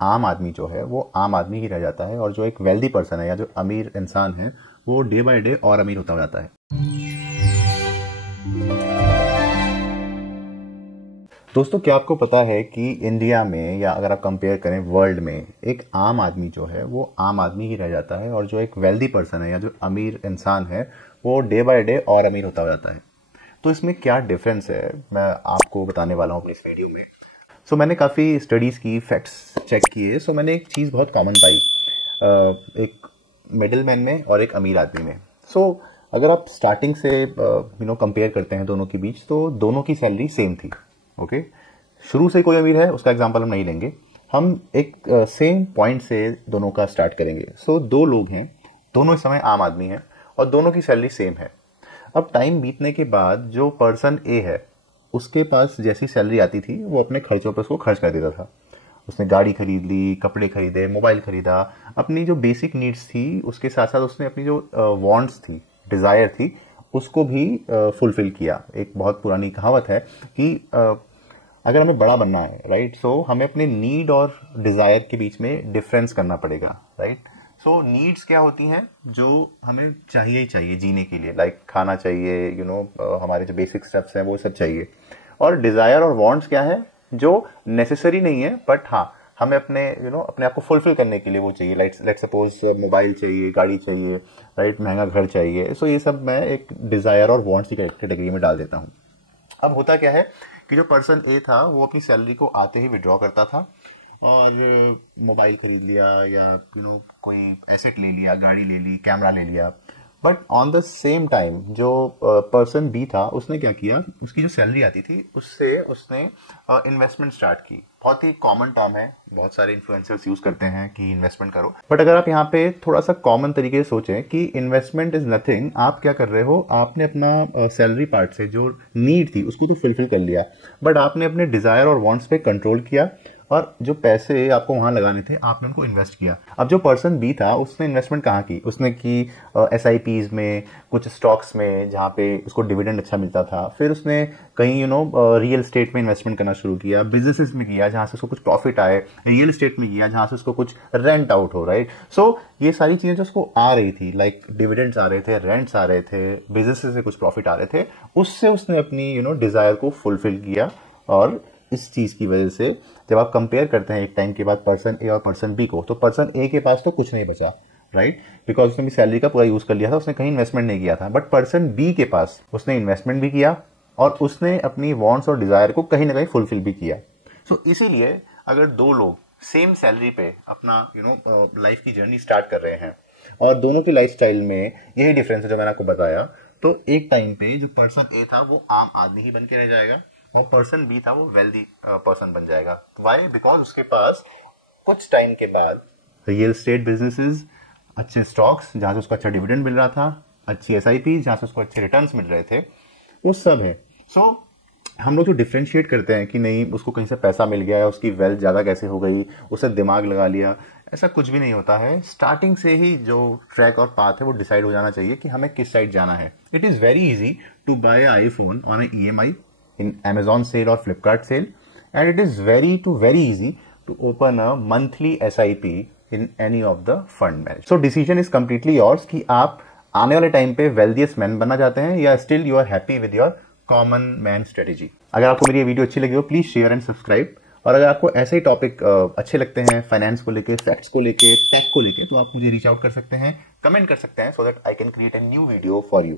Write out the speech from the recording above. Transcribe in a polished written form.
आम आदमी जो है वो आम आदमी ही रह जाता है और जो एक वेल्दी पर्सन है या जो अमीर इंसान है वो डे बाय डे और अमीर होता जाता है। दोस्तों, क्या आपको पता है कि इंडिया में या अगर आप कंपेयर करें वर्ल्ड में, एक आम आदमी जो है वो आम आदमी ही रह जाता है और जो एक वेल्दी पर्सन है या जो अमीर इंसान है वो डे बाय डे और अमीर होता जाता है। तो इसमें क्या डिफरेंस है मैं आपको बताने वाला हूँ अपनी इस वीडियो में। मैंने काफ़ी स्टडीज़ की, फैक्ट्स चेक किए। मैंने एक चीज़ बहुत कॉमन पाई, एक मिडिल मैन में और एक अमीर आदमी में। अगर आप स्टार्टिंग से कंपेयर करते हैं दोनों के बीच, तो दोनों की सैलरी सेम थी। ओके, शुरू से कोई अमीर है उसका एग्जांपल हम नहीं लेंगे, हम एक सेम पॉइंट से दोनों का स्टार्ट करेंगे। दो लोग हैं, दोनों इस समय आम आदमी हैं और दोनों की सैलरी सेम है। अब टाइम बीतने के बाद जो पर्सन ए है उसके पास जैसी सैलरी आती थी वो अपने खर्चों पर उसको खर्च कर देता था। उसने गाड़ी खरीद ली, कपड़े खरीदे, मोबाइल खरीदा, अपनी जो बेसिक नीड्स थी उसके साथ साथ उसने अपनी जो वांट्स थी, डिज़ायर थी, उसको भी फुलफिल किया। एक बहुत पुरानी कहावत है कि अगर हमें बड़ा बनना है, राइट, हमें अपने नीड और डिज़ायर के बीच में डिफरेंस करना पड़ेगा, राइट। नीड्स क्या होती हैं? जो हमें चाहिए ही चाहिए जीने के लिए, लाइक खाना चाहिए, हमारे जो बेसिक स्टेप्स हैं वो सब चाहिए। और डिज़ायर और वांट्स क्या है? जो नेसेसरी नहीं है बट हाँ हमें अपने अपने आप को फुलफिल करने के लिए वो चाहिए। लेट्स सपोज मोबाइल चाहिए, गाड़ी चाहिए, राइट, महंगा घर चाहिए। ये सब मैं एक डिज़ायर और वांट्स की कैटेगरी में डाल देता हूँ। अब होता क्या है कि जो पर्सन ए था वो अपनी सैलरी को आते ही विड्रॉ करता था और मोबाइल खरीद लिया या कोई एसेट ले लिया, गाड़ी ले ली, कैमरा ले लिया। But on the same time जो पर्सन बी था उसने क्या किया, उसकी जो सैलरी आती थी उससे उसने इन्वेस्टमेंट स्टार्ट की। बहुत ही कॉमन टर्म है, बहुत सारे इन्फ्लुएंसर्स यूज करते हैं कि इन्वेस्टमेंट करो। बट अगर आप यहाँ पे थोड़ा सा कॉमन तरीके से सोचें कि इन्वेस्टमेंट इज नथिंग, आप क्या कर रहे हो, आपने अपना सैलरी पार्ट से जो नीड थी उसको तो फुलफिल कर लिया, बट आपने अपने डिजायर और वांट्स पे कंट्रोल किया और जो पैसे आपको वहां लगाने थे आपने उनको इन्वेस्ट किया। अब जो पर्सन बी था उसने इन्वेस्टमेंट कहाँ की? उसने की SIPs में, कुछ स्टॉक्स में जहाँ पे उसको डिविडेंड अच्छा मिलता था। फिर उसने कहीं रियल एस्टेट में इन्वेस्टमेंट करना शुरू किया, बिजनेसेस में किया जहाँ से उसको कुछ प्रॉफिट आए, रियल एस्टेट में किया जहाँ से उसको कुछ रेंट आउट हो, राइट। ये सारी चीजें जो उसको आ रही थी, लाइक डिविडेंड्स आ रहे थे, रेंट्स आ रहे थे, बिजनेसेस से कुछ प्रॉफिट आ रहे थे, उससे उसने अपनी डिजायर को फुलफिल किया। और इस चीज की वजह से जब आप कंपेयर करते हैं एक टाइम के बाद पर्सन ए और पर्सन बी को, तो पर्सन ए के पास तो कुछ नहीं बचा, राइट, बिकॉज उसने भी सैलरी का पूरा यूज कर लिया था, उसने कहीं इन्वेस्टमेंट नहीं किया था। बट पर्सन बी के पास उसने इन्वेस्टमेंट भी किया और उसने अपनी वांट्स और डिजायर को कहीं ना कहीं फुलफिल भी किया। इसीलिए अगर दो लोग सेम सैलरी पे अपना लाइफ की जर्नी स्टार्ट कर रहे हैं और दोनों की लाइफ स्टाइल में यही डिफरेंस है जो मैंने आपको बताया, तो एक टाइम पे जो पर्सन ए था वो आम आदमी ही बन के रह जाएगा और पर्सन बी था वो वेल्दी पर्सन बन जाएगा। वाई? बिकॉज उसके पास कुछ टाइम के बाद रियल एस्टेट बिजनेसेस, अच्छे स्टॉक्स जहां से उसको अच्छा डिविडेंड मिल रहा था, अच्छी SIP जहां से उसको अच्छे रिटर्न्स मिल रहे थे, वो सब है। हम लोग जो डिफ्रेंशिएट करते हैं कि नहीं उसको कहीं से पैसा मिल गया है, उसकी वेल्थ ज्यादा कैसे हो गई, उसे दिमाग लगा लिया, ऐसा कुछ भी नहीं होता है। स्टार्टिंग से ही जो ट्रैक और पाथ है वो डिसाइड हो जाना चाहिए कि हमें किस साइड जाना है। It is very easy to buy iPhone on a EMI in Amazon sale or Flipkart sale, and it is very easy to open a monthly SIP in any of the fund managers. So decision is completely yours कि आप आने वाले time पे wealthiest man बनना चाहते हैं या still you are happy with your common man strategy। अगर आपको मेरी ये वीडियो अच्छी लगी हो प्लीज शेयर एंड सब्सक्राइब, और अगर आपको ऐसे ही टॉपिक अच्छे लगते हैं, फाइनेंस को लेके, फैक्ट्स को लेके, टेक को लेके, तो आप मुझे रीच आउट कर सकते हैं, कमेंट कर सकते हैं, so that I can create a new video for you।